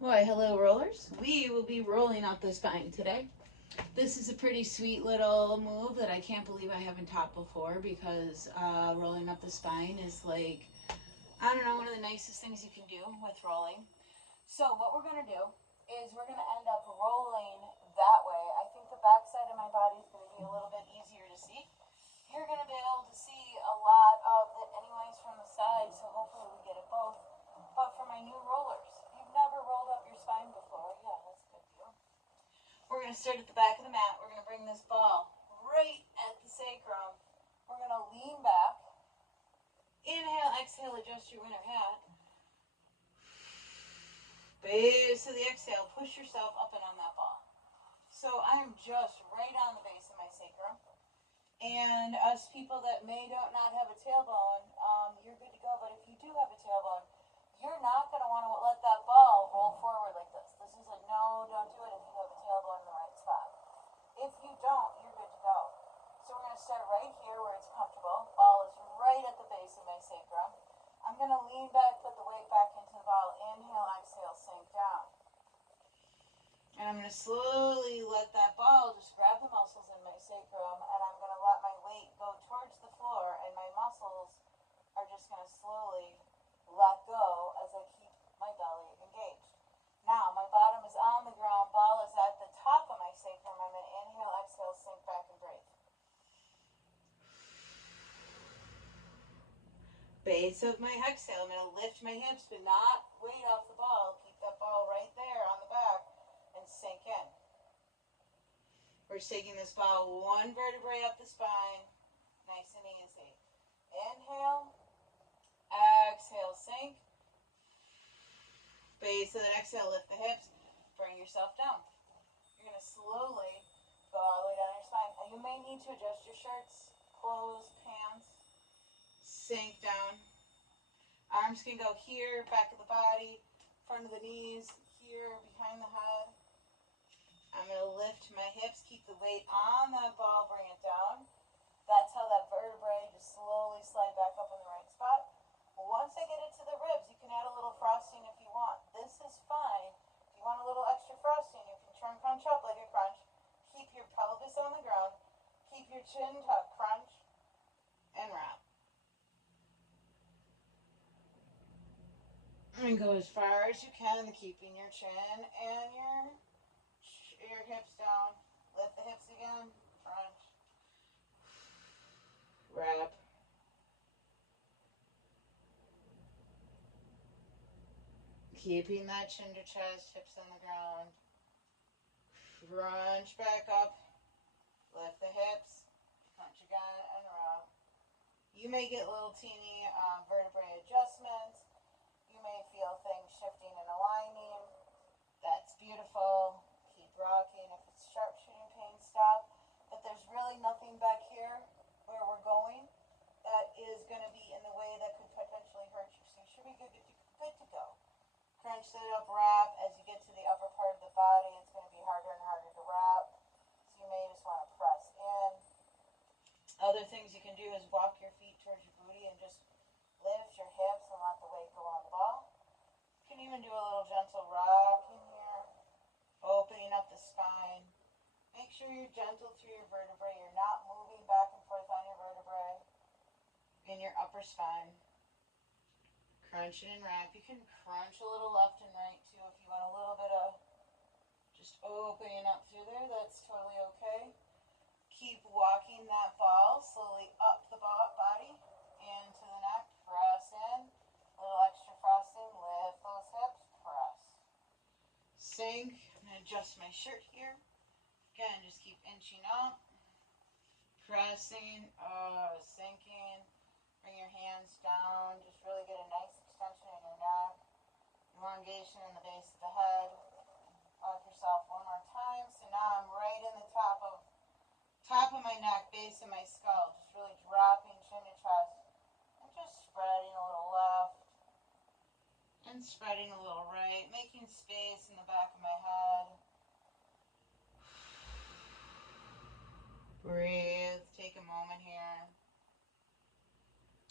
Why, hello, rollers. We will be rolling up the spine today. This is a pretty sweet little move that I can't believe I haven't taught before because rolling up the spine is like, I don't know, one of the nicest things you can do with rolling. So, what we're going to do is we're going to end up rolling that way. I think the back side of my body is going to be a little bit easier to see. You're going to be able to see a lot of it anyways from the side, so hopefully we get it both. But for my new rollers, if you've never rolled up your spine before, yeah, that's a good deal. We're going to start at the back of the mat. We're going to bring this ball right at the sacrum. We're going to lean back. Inhale, exhale, adjust your winter hat. Base of the exhale, push yourself up and on that ball. So I'm just right on the base of my sacrum. And us people that may not have a tailbone, you're good to go. But if you do have a tailbone, you're not going to want to let that ball roll forward like this. This is a no, don't do it if you have a tailbone in the right spot. If you don't, you're good to go. So we're going to start right here where it's comfortable. Ball is right at the base of my sacrum. I'm going to lean back, put the weight back into the ball. Inhale, exhale, sink down. And I'm going to slowly let that ball just grab the muscles in my sacrum, and I'm going to let my weight go towards the floor, and my muscles are just going to slowly let go as I keep my belly engaged. Now, my bottom is on the ground, ball is at the top of my sacrum. I'm going to inhale, exhale, sink back, and breathe. Base of my exhale, I'm going to lift my hips, but not weight off the ball. Keep that ball right there on the back and sink in. We're taking this ball one vertebrae up the spine, nice and easy. Inhale, exhale, sink. Base of the exhale, lift the hips, bring yourself down. You're going to slowly go all the way down your spine. And you may need to adjust your shirts, clothes, pants. Sink down. Arms can go here, back of the body, front of the knees, here, behind the head. I'm going to lift my hips, keep the weight on that ball, bring it down. That's how that vertebrae just slowly slide back up in the right spot. Once I get it to the ribs, you can add a little frosting if you want. This is fine. If you want a little extra frosting, you can turn crunch up like a crunch. Keep your pelvis on the ground. Keep your chin tucked, crunch, and wrap. And go as far as you can, keeping your chin and your hips down. Lift the hips again. Crunch. Wrap. Keeping that chin to chest, hips on the ground. Crunch back up. Lift the hips. Crunch again and wrap. You may get little teeny vertebrae adjustments. You may feel things shifting and aligning. That's beautiful. Keep rocking. If it's sharpshooting pain, stop. But there's really nothing back here where we're going that is going to be in the way that could potentially hurt you. So you should be good to go. Crunch, sit up, wrap. As you get to the upper part of the body, it's going to be harder and harder to wrap. So you may just want to press in. Other things you can do is walk your feet towards your booty and just lift your hips and let the weight go on the ball. You can even do a little gentle rock in here, opening up the spine. Make sure you're gentle through your vertebrae. You're not moving back and forth on your vertebrae in your upper spine. Crunch it and wrap. You can crunch a little left and right too if you want a little bit of just opening up through there. That's totally okay. Keep walking that ball slowly up the body into the neck. Press in. A little extra frosting. Lift those hips. Press. Sink. I'm going to adjust my shirt here. Again, just keep inching up. Pressing. Sinking. Bring your hands down. Just really get a nice extension in your neck. Elongation in the base of the head. Rock yourself one more time. So now I'm right in the top of my neck, base of my skull. Just really dropping chin to chest. And just spreading a little left. And spreading a little right. Making space in the back of my head. Breathe. Take a moment here.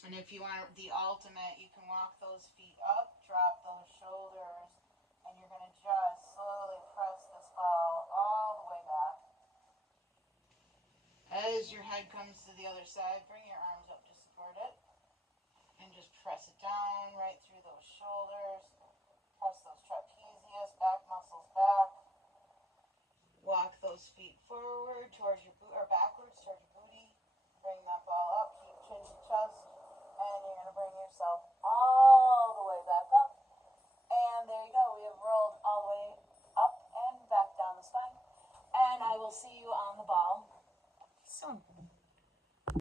And if you want the ultimate, you can walk those feet up, drop those shoulders, and you're going to as your head comes to the other side, bring your arms up to support it. And just press it down right through those shoulders. Press those trapezius, back muscles back. Walk those feet forward towards your boot, or backwards towards your booty. Bring that ball up. Keep chin to chest.